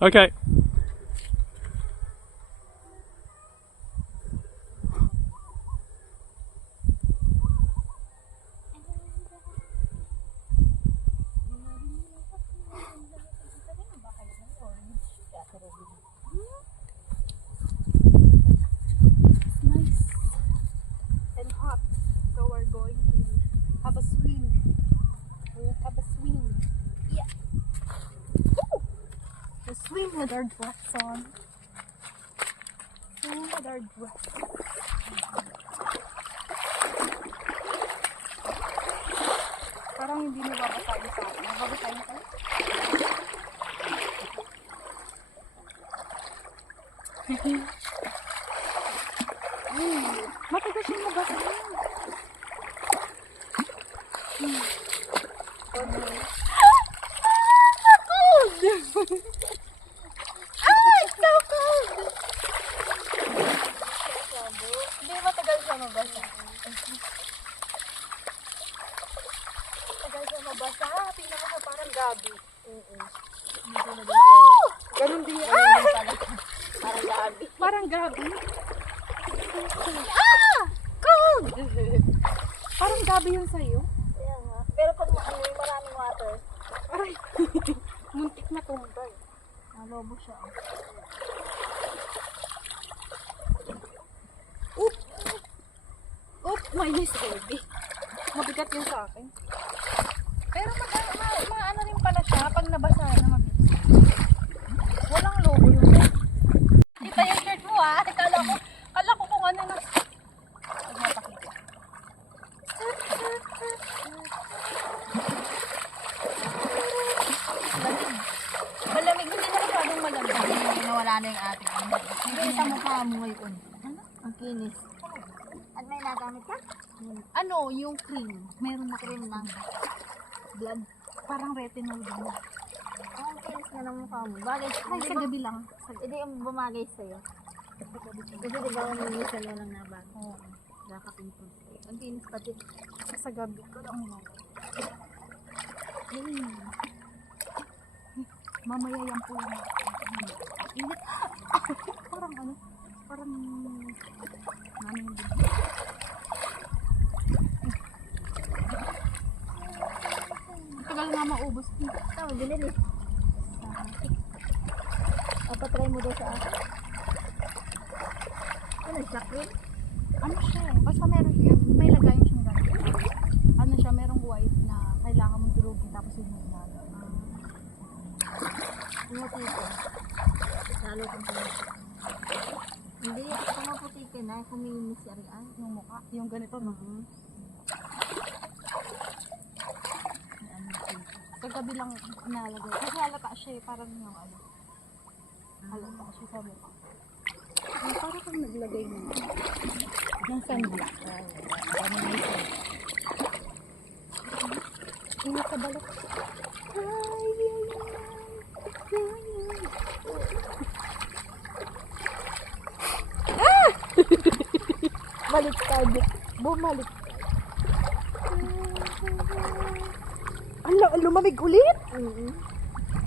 Okay. Nice and hot, so we're going to have a swim. We'll have a swim. Yeah. Woo! We swim with our dress on. Swim with our dress. Parang hindi nababasahin sa akin. Nababasahin ka? Matagas yung mabasahin. Cold! It's so cold! Hindi matagal siya mabasa. Matagal siya mabasa. Tingnan mo siya parang gabi. Ganun din yan. Parang gabi. Parang gabi. Ah! Cold! Parang gabi yun sa'yo. Kaya nga. Pero pag may maraming water, Aray! Muntik na tumbay. nalobo siya. Oop! Oop! Minus baby. Mabigat yun sa akin. Pero maano rin pala siya pag nabasa na mabilis. Walang logo yun. Kita yung shirt mo ah. Kala ko kung ano na. Huwag mapakita. Malamig. Hindi na masyadong malamig. Nawala na yung ating ano. Hindi sa mukha mo ngayon. Ano? Ang kinis. At may nagamit ka? Ano, yung cream. Meron na Cream na. blood. Parang retinol din. Ang kinis nga ng mukha mo. Bagay. Ay, sa gabi lang. Hindi yung bumagay sa'yo. Kasi diba umimisan mo lang nabago. Oo. Nakapimpos. Ang kinis pati. Sa gabi ko lang mo. Mamaya yan po yung init. Parang ano? Parang namin din. Tagal nga maubos. Tama, bilhin eh. Papatry mo daw sa akin. Ano, shock rin? Ano siya? Basta meron siya. May lagayan siyang gano'n. Ano siya? Merong white na kailangan mong durugin tapos yung maglaga. Pumutiko. Lalo kung pumutiko. Hindi, pumaputikin na. Kuminis siya rin. Ay, Yung mukha. Yung ganito, no? Sa gabi lang inalagay. Kasi halata siya eh. Parang yung ano. Halata siya sa mukha. Parang kang naglagay mo. Ng sunblock. Parang may ingat sa balot. Baliktad. Bumalik. Lumamig ulit?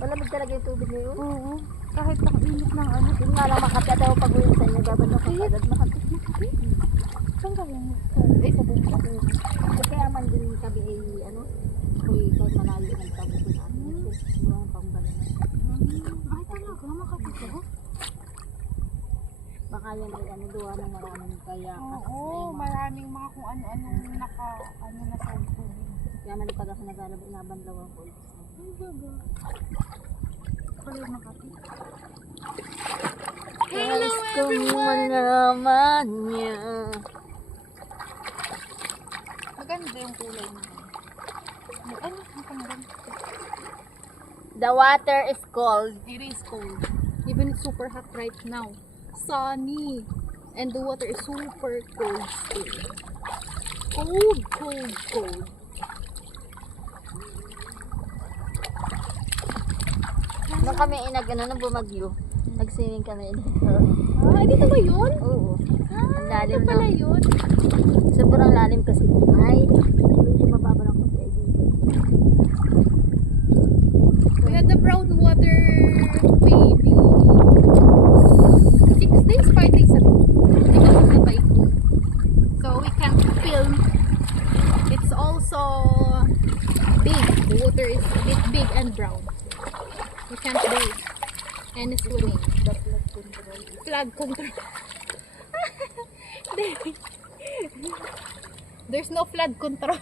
Malamig talaga yung tubig ngayon. Oo. Kahit ang init ng ano. Yun nga lang makapit daw pag uwi sa inyo. Dapat nakapagad makapit. Saan ka yan? Eh, sa buka. So, kaya man din kami ay ano, kung kahit malayo ng tabo ko namin. Yung pangbalan. Ay, talaga? Makapit ako? Baka yan ay ano, duwa ng maraming kaya. Oo, maraming mga kung ano-anong ano na sa tubig. Kaya man pag ako naglalaba, inabanlaw ako. Ay, gaga. Kaya makapit. Hello everyone! Naman niya. Maganda yung kulay niya. Ano? Ang ganda. The water is cold. It is cold. Even it's super hot right now. Sunny. And the water is super cold. Cold, cold, cold. Nung kami nung bumagyo, nag-swimming kami dito. Ah, dito ba yun? Oo. Ang lalim Ito pala na. yun. Sobrang lalim kasi. Ay, medyo mababa lang konti dito. We had the brown water wave any swimming. The flood control. Flood control. Hindi. There's no flood control.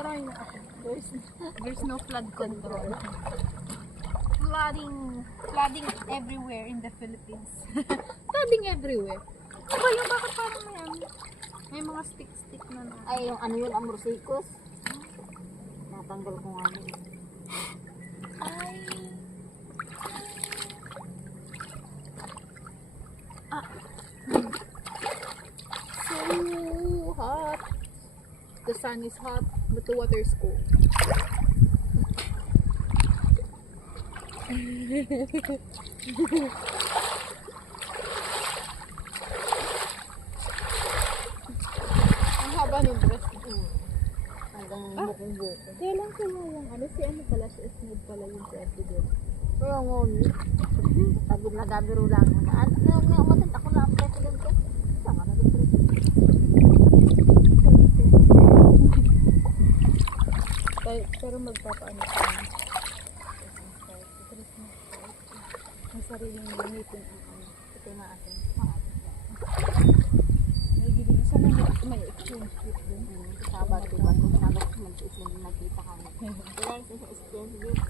Try na ako. There's no flood control. Flooding everywhere in the Philippines. Flooding everywhere. Ano yung bakit parang may ano? May mga stick na na. Ay, yung ano yun, amorsikos. Natanggal ko nga yun. Ay. Ah. So hot. The sun is hot, but the water is cold. Ang haba ng dress. Hanggang bukong-bukong. Kaya lang kaya yung ano, si ano pala, si Esmed pala yung president. Pero ngon. Tagod na gabiro lang. May umatin ako na ang president ko. Sama na yung president. Pero magpapaano ka na. May sariling meeting ang ano. Ito na atin. May gilin sa may exchange gift din. Sabat ko ba? Sabat ko mag-exchange nakita kami. Kaya isa sa exchange gift.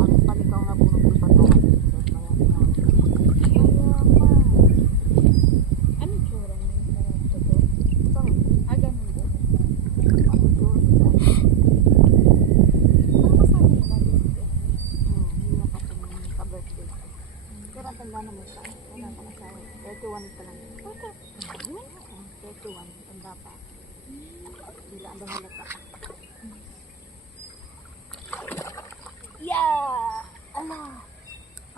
Ang palikaw nga bunod ko pa ito. Ano tsura niya yung sarap ko? Ito. Ah, ganun din. Ang ito. Ano kasama yung bagay sa gift? Hindi na kasi yung ka-birthday ko. Pero ang tanda naman siya. Wala pa na siya. 31 pa lang. Okay. 31. Tanda pa. Bila ang halata. Yeah! Ala!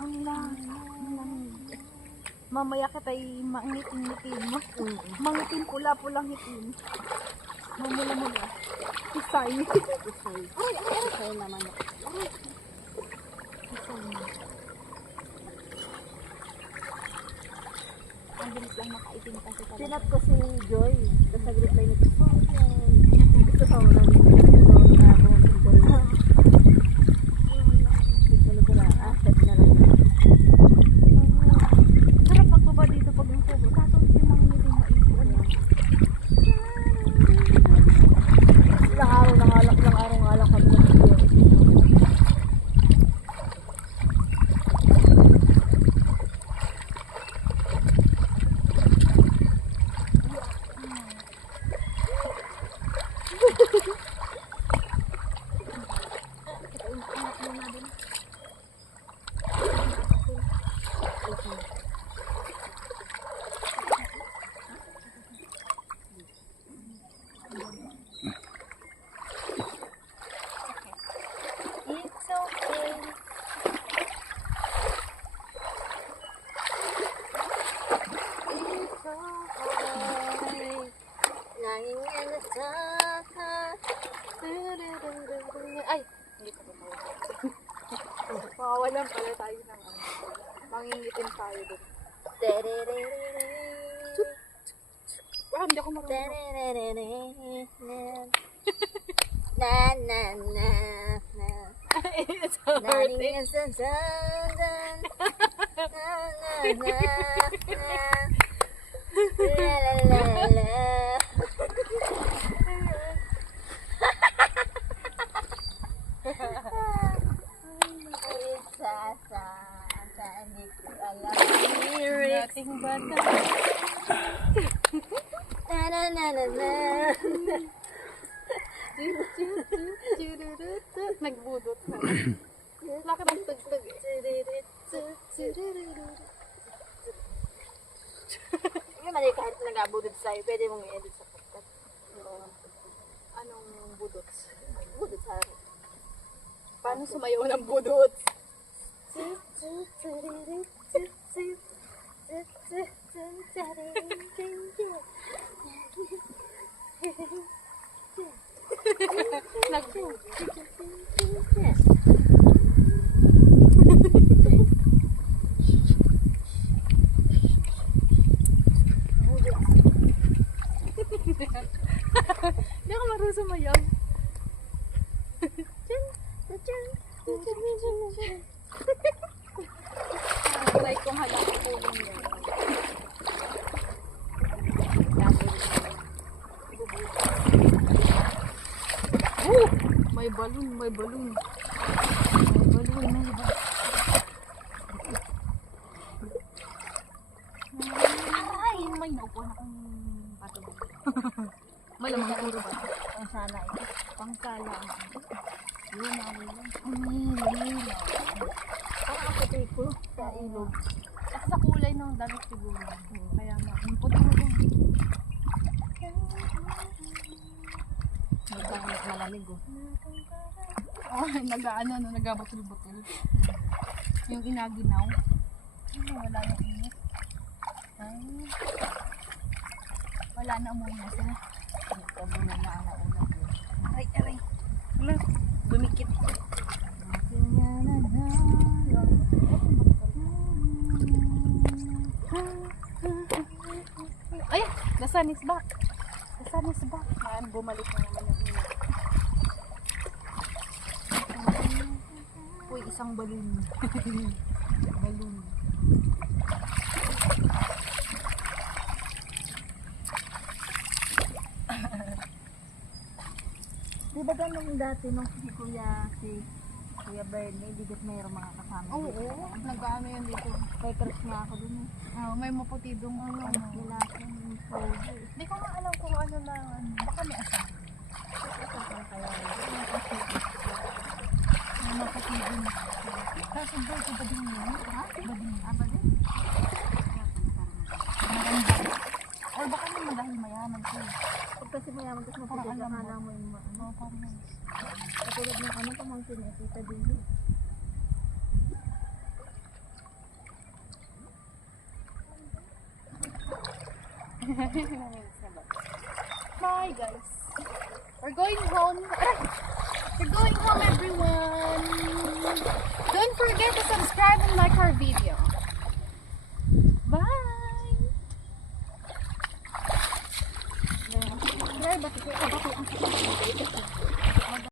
Ang lang. Mamaya kita'y mangitin-ngitin mo. Mangitin pula-pulang ngitin. Mamula-mula. Isay. Isay. Isay naman. Ang bilis lang makaitin kasi talaga. Sinat ko si Joy. Tapos nag-reply nito. Gusto ko wala nito. Gusto na ako. Gusto ko lang. Set na lang. Sarap magbaba dito pag yung tubo. Kaso hindi mangingitin maiwan. Ilang araw ng alak kami. It's okay. It's okay. Laging ano sa Ay! Hindi ko pa Pawalan pala tayo ng ano. Mangingitin tayo dun. Wow, hindi ako marunong. Na na na na. It's hurting. Laging sa sundan. Na na na na. La la la la. Hindi ko alam lyrics. Dating bata. Na na na na na. Nagbudot na. Bakit ang tugtog eh? Hindi mali kahit nag-abudod sa'yo, pwede mong i-edit sa podcast. Anong budot? Budod sa akin. Paano sumayaw ng budot? Nagbudot. Hindi ako marunong sumayaw. Try kong hanapin po ninyo. Oh! May balon, may balon. May balon, may balon. Ay, may naupuan akong bato. Malamang puro ba? Ang sana ito. Pangkala. Lumaw lang. Linaw. Parang ang puti ko sa ilog. At sa kulay ng damit siguro. Kaya nga, ang puti mo dun. Mukhang malamig oh. Oh, nag-ano, no, nag-butol-butol. Yung inaginaw. Ay, wala na init. Ay. Wala na umuwi na sila. Nagkabunan na ang naunag yun. Ay, aray. Wala, dumikit. Ay, the sun is back. The sun is back. Yan, bumalik na naman yung init. Uy, isang balon. Balon. Di ba ganun dati nung si Kuya Bernie, di ba't mayroong mga kasama Oo, dito? nag-ano yan dito. May crush nga ako dun eh. May maputi dong ano. Lalaki yung pogi. Hindi ko nga alam kung ano lang. Baka may asawa. Kaya May maputi dun. Kaso ba ito ba din yun? Ha? Ba din? ba din? Maranda. Or baka naman dahil mayaman ko. Pag kasi mayaman kasi maputi, Parang alam mo. akala mo yung ano. Oo, parang yun. Katulad ng ano, pamangkin niya, Tita Dili. Bye guys. We're going home. We're going home everyone. Don't forget to subscribe.